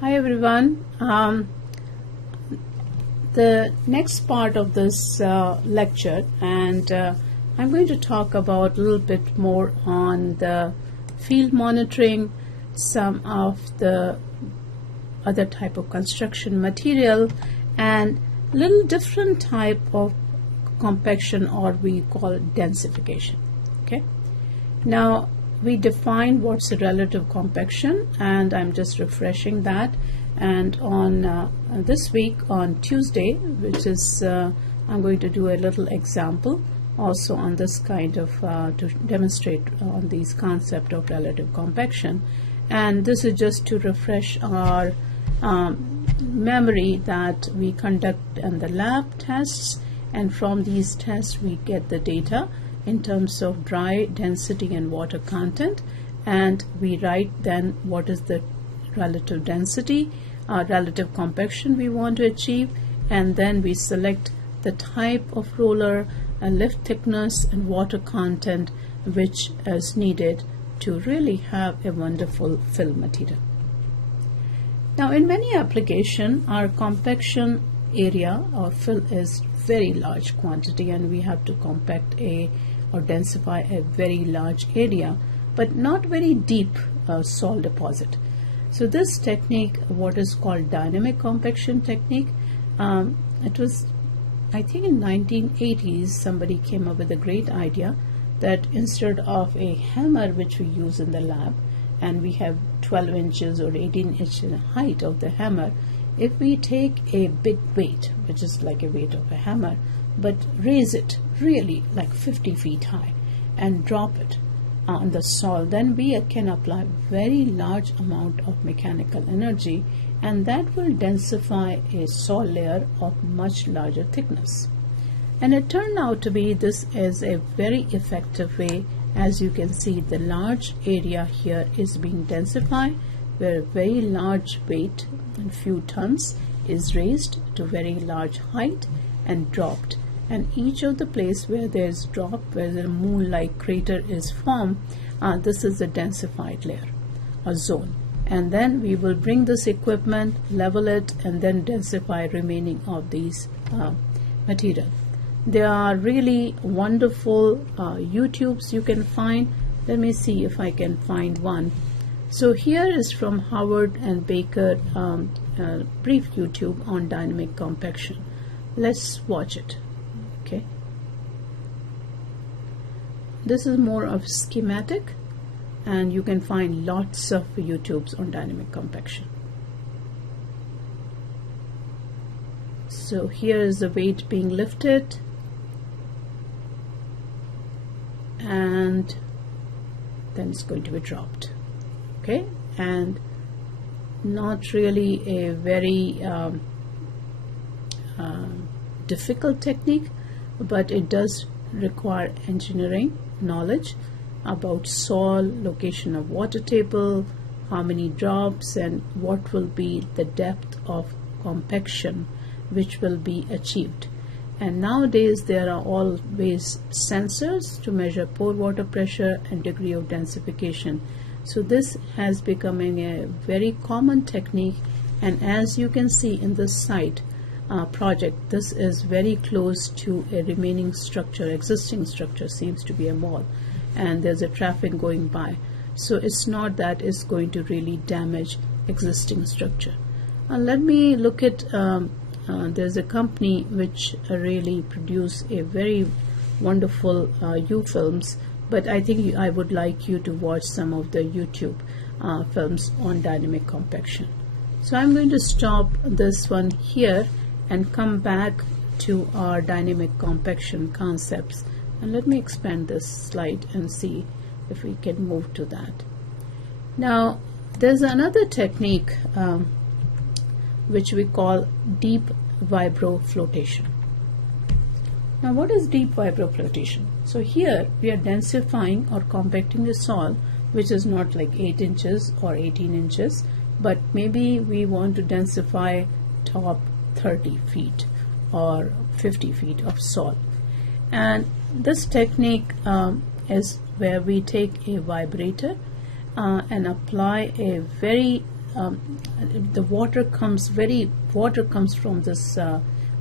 Hi everyone. The next part of this lecture, and I'm going to talk about a little bit more on the field monitoring, some of the other type of construction material, and a little different type of compaction, or we call it densification. Okay. Now we define what's a relative compaction, and I'm just refreshing that. And on this week, on Tuesday, which is I'm going to do a little example also on this kind of to demonstrate on these concept of relative compaction. And this is just to refresh our memory that we conduct in the lab tests, and from these tests we get the data in terms of dry density and water content, and we write then what is the relative density, relative compaction we want to achieve, and then we select the type of roller, lift thickness, and water content which is needed to really have a wonderful fill material. Now in many applications, our compaction area or fill is very large quantity, and we have to compact or densify a very large area, but not very deep soil deposit. So this technique, what is called dynamic compaction technique, it was, I think in 1980s, somebody came up with a great idea that instead of a hammer which we use in the lab, and we have 12 inches or 18 inches in height of the hammer, if we take a big weight, which is like a weight of a hammer, but raise it really like 50 feet high and drop it on the soil, then we can apply very large amount of mechanical energy, and that will densify a soil layer of much larger thickness. And it turned out to be this is a very effective way. As you can see, the large area here is being densified, where a very large weight, a few tons, is raised to very large height and dropped. And each of the place where there is drop, where the moon-like crater is formed, this is a densified layer, a zone. And then we will bring this equipment, level it, and then densify remaining of these material. There are really wonderful YouTubes you can find. Let me see if I can find one. So here is from Howard and Baker brief YouTube on dynamic compaction. Let's watch it. Okay. This is more of schematic, and you can find lots of YouTubes on dynamic compaction. So here is the weight being lifted, and then it's going to be dropped. Okay, and not really a very difficult technique, but it does require engineering knowledge about soil, location of water table, how many drops, and what will be the depth of compaction which will be achieved. And nowadays there are always sensors to measure pore water pressure and degree of densification. So this has becoming a very common technique, and as you can see in this site project, this is very close to a remaining structure. Existing structure seems to be a mall, and there's a traffic going by. So it's not that it's going to really damage existing structure. Let me look at, there's a company which really produce a very wonderful U-films, but I think I would like you to watch some of the YouTube films on dynamic compaction. So I'm going to stop this one here and come back to our dynamic compaction concepts. And let me expand this slide and see if we can move to that. Now, there's another technique which we call deep vibroflotation. Now, what is deep vibroflotation? So here we are densifying or compacting the soil, which is not like 8 inches or 18 inches, but maybe we want to densify top 30 feet or 50 feet of soil. And this technique is where we take a vibrator and apply a very the water comes from this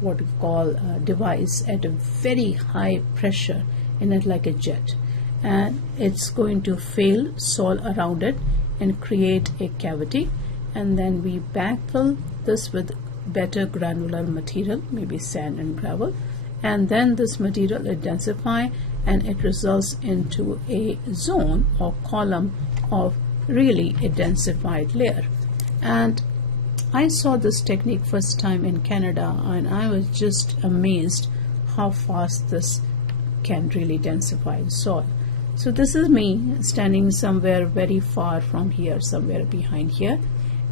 what we call device at a very high pressure in it, like a jet, and it's going to fill soil around it and create a cavity, and then we backfill this with better granular material, maybe sand and gravel, and then this material it densify and it results into a zone or column of really a densified layer. And I saw this technique first time in Canada, and I was just amazed how fast this can really densify the soil. So this is me standing somewhere very far from here, somewhere behind here,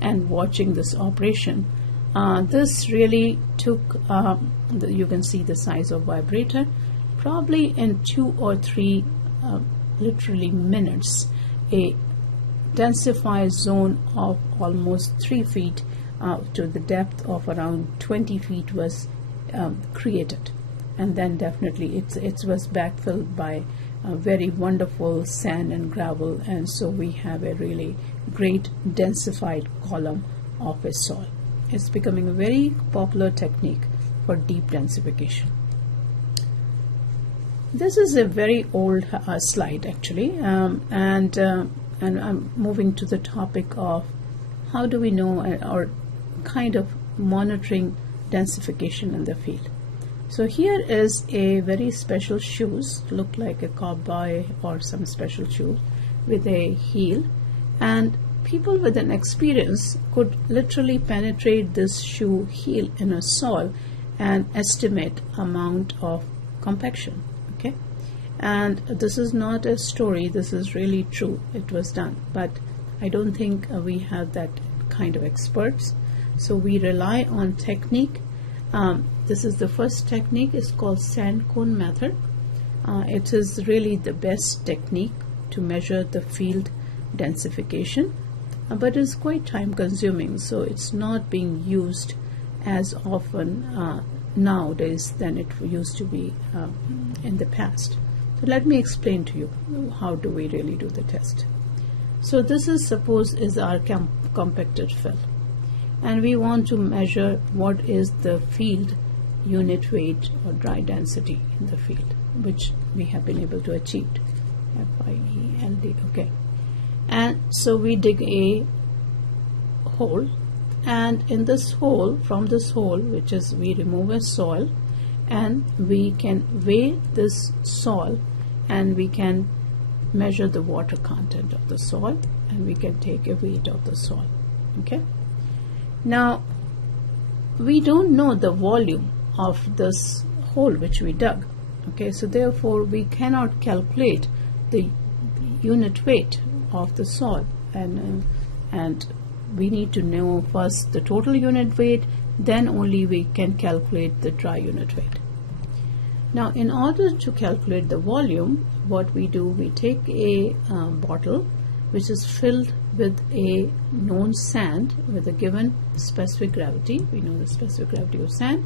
and watching this operation. This really took, you can see the size of vibrator, probably in 2 or 3 literally minutes, a densified zone of almost 3 feet to the depth of around 20 feet was created. And then definitely it was backfilled by very wonderful sand and gravel, and so we have a really great densified column of a soil. It's becoming a very popular technique for deep densification. This is a very old slide actually, and I'm moving to the topic of how do we know or kind of monitoring densification in the field. So here is a very special shoes, look like a cowboy or some special shoe with a heel, and people with an experience could literally penetrate this shoe heel in a soil and estimate amount of compaction. Okay, and this is not a story, this is really true, it was done, but I don't think we have that kind of experts, so we rely on technique. This is the first technique, it's called sand cone method. It is really the best technique to measure the field densification, but it's quite time consuming, so it's not being used as often nowadays than it used to be in the past. So let me explain to you how do we really do the test. So this is, suppose, is our compacted fill, and we want to measure what is the field unit weight or dry density in the field, which we have been able to achieve, FIELD. Okay, and so we dig a hole, and in this hole, from this hole, which is, we remove a soil, and we can weigh this soil, and we can measure the water content of the soil, and we can take a weight of the soil. Okay, now we don't know the volume of this hole which we dug. Okay, so therefore we cannot calculate the unit weight of the soil, and we need to know first the total unit weight, then only we can calculate the dry unit weight. Now, in order to calculate the volume, what we do, we take a bottle which is filled with a known sand with a given specific gravity. We know the specific gravity of sand.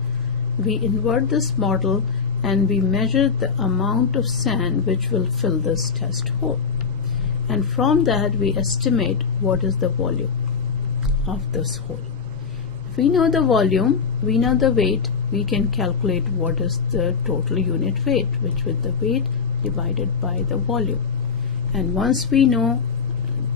We invert this bottle and we measure the amount of sand which will fill this test hole. And from that, we estimate what is the volume of this hole. If we know the volume, we know the weight, we can calculate what is the total unit weight, which with the weight divided by the volume. And once we know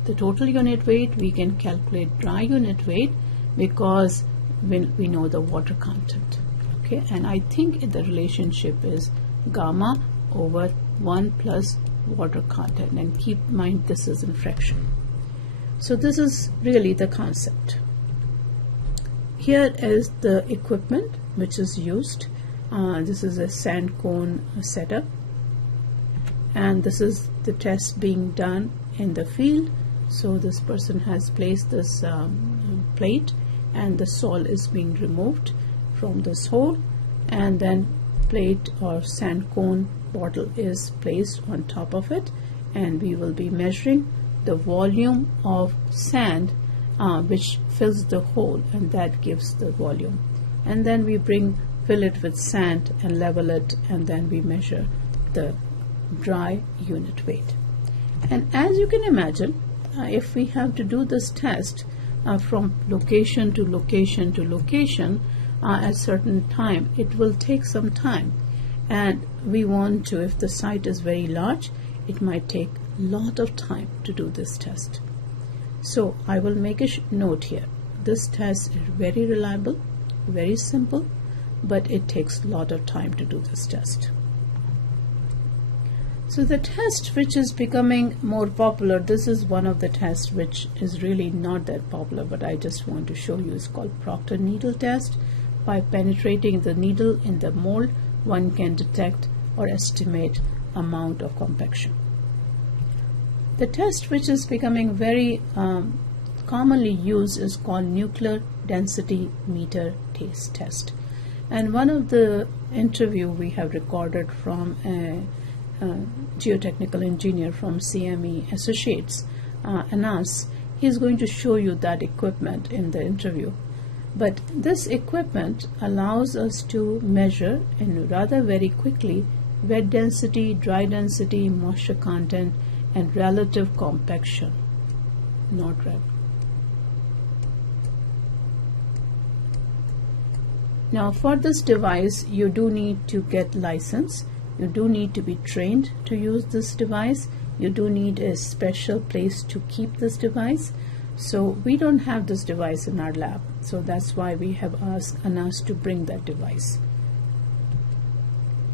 the total unit weight, we can calculate dry unit weight, because when we know the water content. Okay, and I think the relationship is gamma over 1 plus water content, and keep in mind this is in fraction. So this is really the concept. Here is the equipment which is used. This is a sand cone setup, and this is the test being done in the field. So this person has placed this plate, and the soil is being removed from this hole, and then plate or sand cone bottle is placed on top of it, and we will be measuring the volume of sand which fills the hole, and that gives the volume. And then we fill it with sand and level it, and then we measure the dry unit weight. And as you can imagine, if we have to do this test, from location to location to location at certain time, it will take some time. And we want to, if the site is very large, it might take a lot of time to do this test. So I will make a note here. This test is very reliable, very simple, but it takes a lot of time to do this test. So the test which is becoming more popular, this is one of the tests which is really not that popular, but I just want to show you, is called Proctor needle test. By penetrating the needle in the mold, one can detect or estimate amount of compaction. The test which is becoming very commonly used is called nuclear density meter test. And one of the interview we have recorded from a geotechnical engineer from CME Associates, Anas, he is going to show you that equipment in the interview. But this equipment allows us to measure in rather very quickly wet density, dry density, moisture content, and relative compaction. Not right. Now for this device, you do need to get license. You do need to be trained to use this device. You do need a special place to keep this device. So we don't have this device in our lab. So that's why we have asked Anas to bring that device.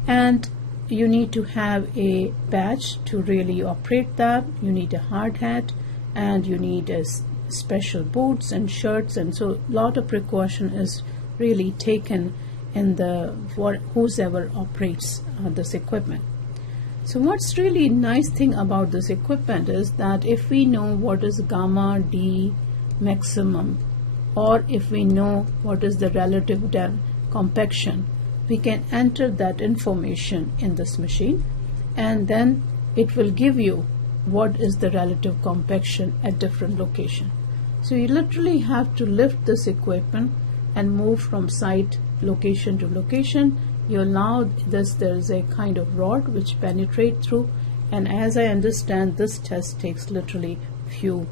And you need to have a badge to really operate that. You need a hard hat, and you need a special boots and shirts, and so a lot of precaution is really taken in the for whoever operates this equipment. So what's really nice thing about this equipment is that if we know what is gamma D maximum, or if we know what is the relative compaction, we can enter that information in this machine, and then it will give you what is the relative compaction at different location. So you literally have to lift this equipment and move from site location to location. You allow this, there is a kind of rod which penetrate through, and as I understand, this test takes literally few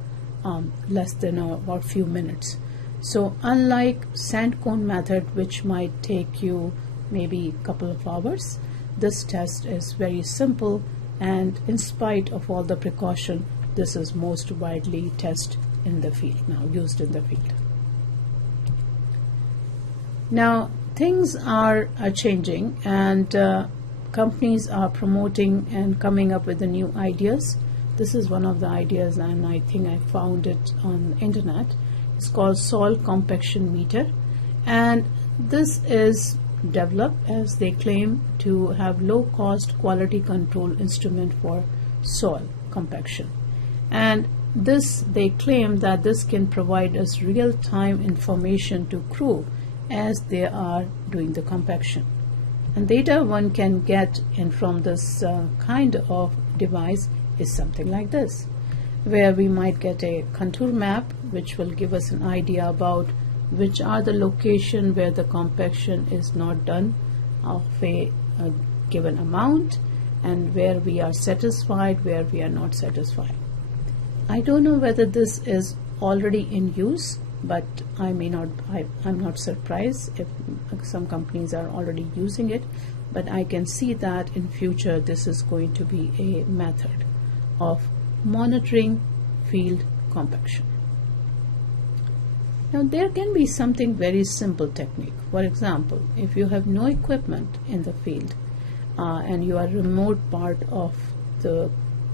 less than about few minutes. So unlike sand cone method, which might take you maybe a couple of hours, this test is very simple, and in spite of all the precaution, this is most widely tested in the field now, used in the field. Now things are changing, and companies are promoting and coming up with the new ideas. This is one of the ideas, and I think I found it on the internet. It's called soil compaction meter, and this is developed, as they claim, to have low cost quality control instrument for soil compaction. And this, they claim that this can provide us real-time information to crew as they are doing the compaction. And data one can get in from this kind of device is something like this, where we might get a contour map which will give us an idea about which are the location where the compaction is not done of a given amount, and where we are satisfied, where we are not satisfied. I don't know whether this is already in use, but I'm not surprised if some companies are already using it, but I can see that in future this is going to be a method of monitoring field compaction. Now there can be something very simple technique. For example, if you have no equipment in the field and you are remote part of the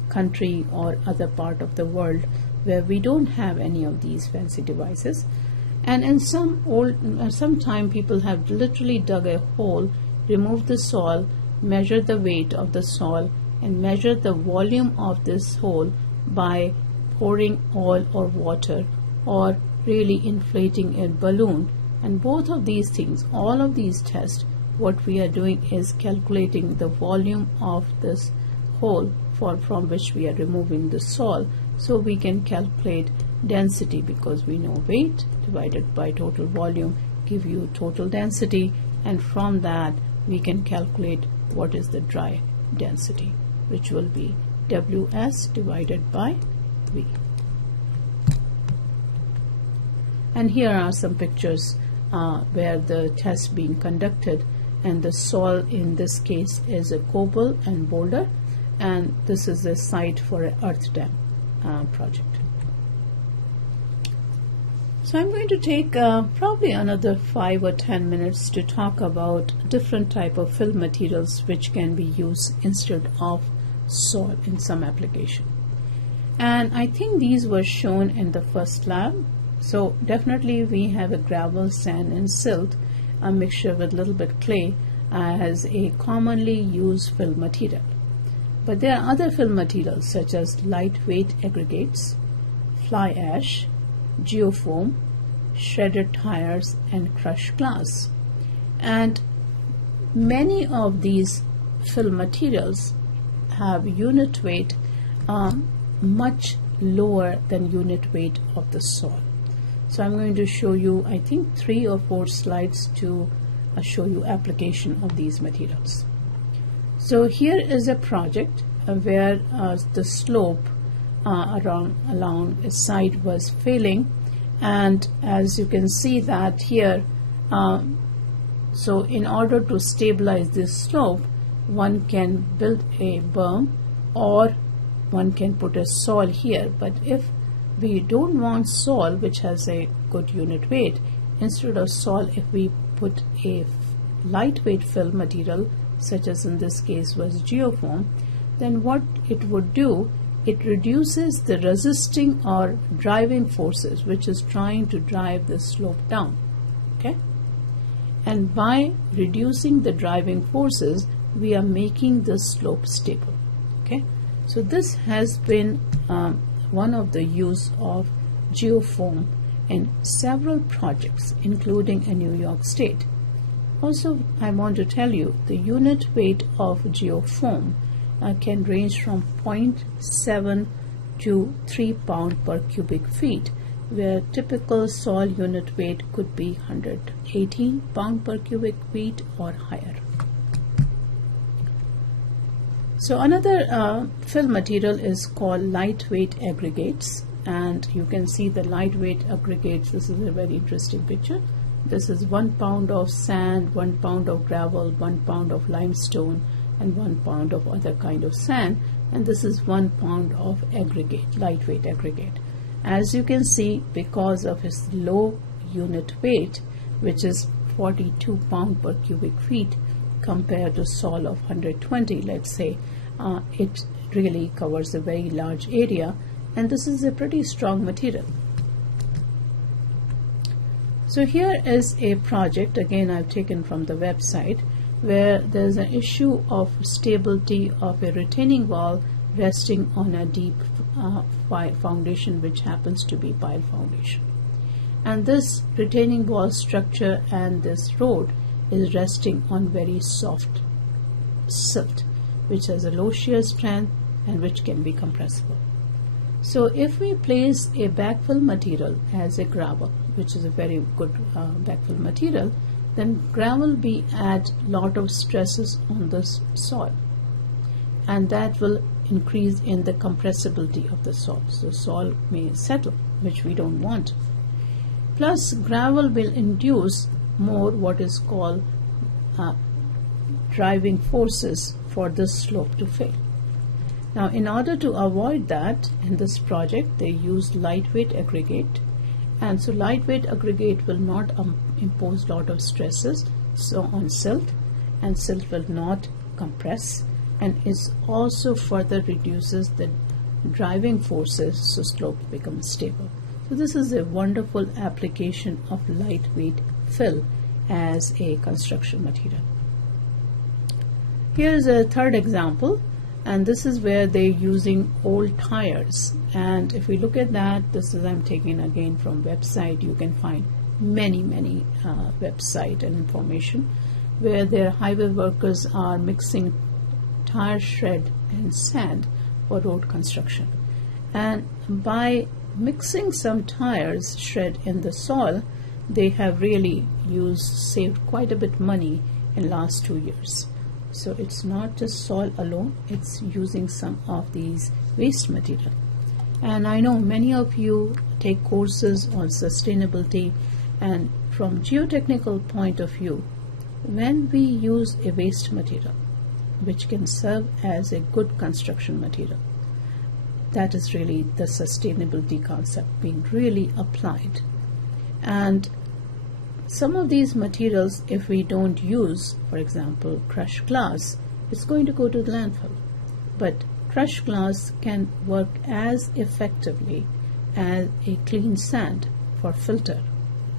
country or other part of the world where we don't have any of these fancy devices, and in some time people have literally dug a hole, removed the soil, measured the weight of the soil, and measured the volume of this hole by pouring oil or water, or really inflating a balloon. And both of these things, all of these tests, what we are doing is calculating the volume of this hole from which we are removing the soil, so we can calculate density, because we know weight divided by total volume give you total density, and from that we can calculate what is the dry density, which will be WS divided by V. And here are some pictures where the test being conducted, and the soil in this case is a cobble and boulder, and this is the site for an earth dam project. So I'm going to take probably another 5 or 10 minutes to talk about different type of fill materials which can be used instead of soil in some application. And I think these were shown in the first lab. So definitely we have a gravel, sand and silt, a mixture with a little bit clay as a commonly used fill material. But there are other fill materials such as lightweight aggregates, fly ash, geofoam, shredded tires and crushed glass. And many of these fill materials have unit weight much lower than unit weight of the soil. So I'm going to show you, I think, 3 or 4 slides to show you application of these materials. So here is a project where the slope along a side was failing, and as you can see that here, so in order to stabilize this slope, one can build a berm or one can put a soil here. But if we don't want soil which has a good unit weight, instead of soil, if we put a lightweight fill material such as in this case was geofoam, then what it would do, it reduces the resisting or driving forces which is trying to drive the slope down. Okay, and by reducing the driving forces, we are making the slope stable. Okay, so this has been one of the use of geofoam in several projects, including in New York State. Also, I want to tell you the unit weight of geofoam can range from 0.7 to 3 pounds per cubic feet, where typical soil unit weight could be 118 pounds per cubic feet or higher. So another fill material is called lightweight aggregates, and you can see the lightweight aggregates. This is a very interesting picture. This is 1 pound of sand, 1 pound of gravel, 1 pound of limestone, and 1 pound of other kind of sand, and this is 1 pound of aggregate, lightweight aggregate. As you can see, because of its low unit weight, which is 42 pound per cubic feet compared to soil of 120, let's say, it really covers a very large area, and this is a pretty strong material. So here is a project, again I've taken from the website, where there's an issue of stability of a retaining wall resting on a deep foundation, which happens to be pile foundation. And this retaining wall structure and this road is resting on very soft silt, which has a low shear strength and which can be compressible. So if we place a backfill material as a gravel, which is a very good backfill material, then gravel will add lot of stresses on the soil, and that will increase in the compressibility of the soil. So soil may settle, which we don't want. Plus gravel will induce more what is called driving forces for this slope to fail. Now in order to avoid that, in this project they used lightweight aggregate, and so lightweight aggregate will not impose lot of stresses on silt, and silt will not compress, and it also further reduces the driving forces, so slope becomes stable. So this is a wonderful application of lightweight fill as a construction material. Here is a third example, and this is where they're using old tires. And if we look at that, this is I'm taking again from website. You can find many website and information where their highway workers are mixing tire shred and sand for road construction. And by mixing some tires shred in the soil, they have really saved quite a bit money in last 2 years. So it's not just soil alone, it's using some of these waste material. And I know many of you take courses on sustainability, and from geotechnical point of view, when we use a waste material which can serve as a good construction material, that is really the sustainability concept being really applied. And some of these materials, if we don't use, for example, crushed glass, it's going to go to the landfill. But crushed glass can work as effectively as a clean sand for filter.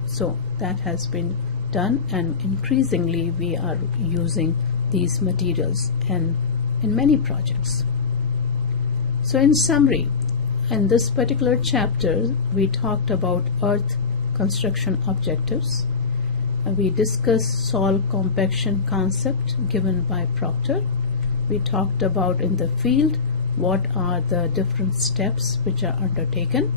So that has been done, and increasingly we are using these materials in many projects. So in summary, in this particular chapter, we talked about earth construction objectives. We discussed soil compaction concept given by Proctor. We talked about in the field what are the different steps which are undertaken.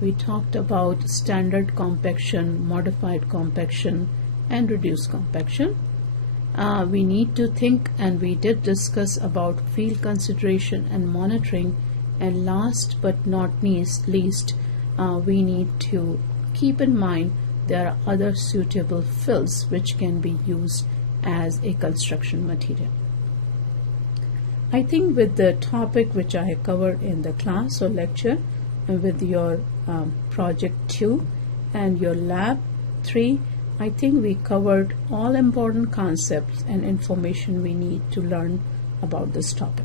We talked about standard compaction, modified compaction, and reduced compaction. We need to think, and we did discuss about field consideration and monitoring. And last but not least, we need to keep in mind there are other suitable fills which can be used as a construction material. I think with the topic which I have covered in the class or lecture, with your project 2 and your lab 3, I think we covered all important concepts and information we need to learn about this topic.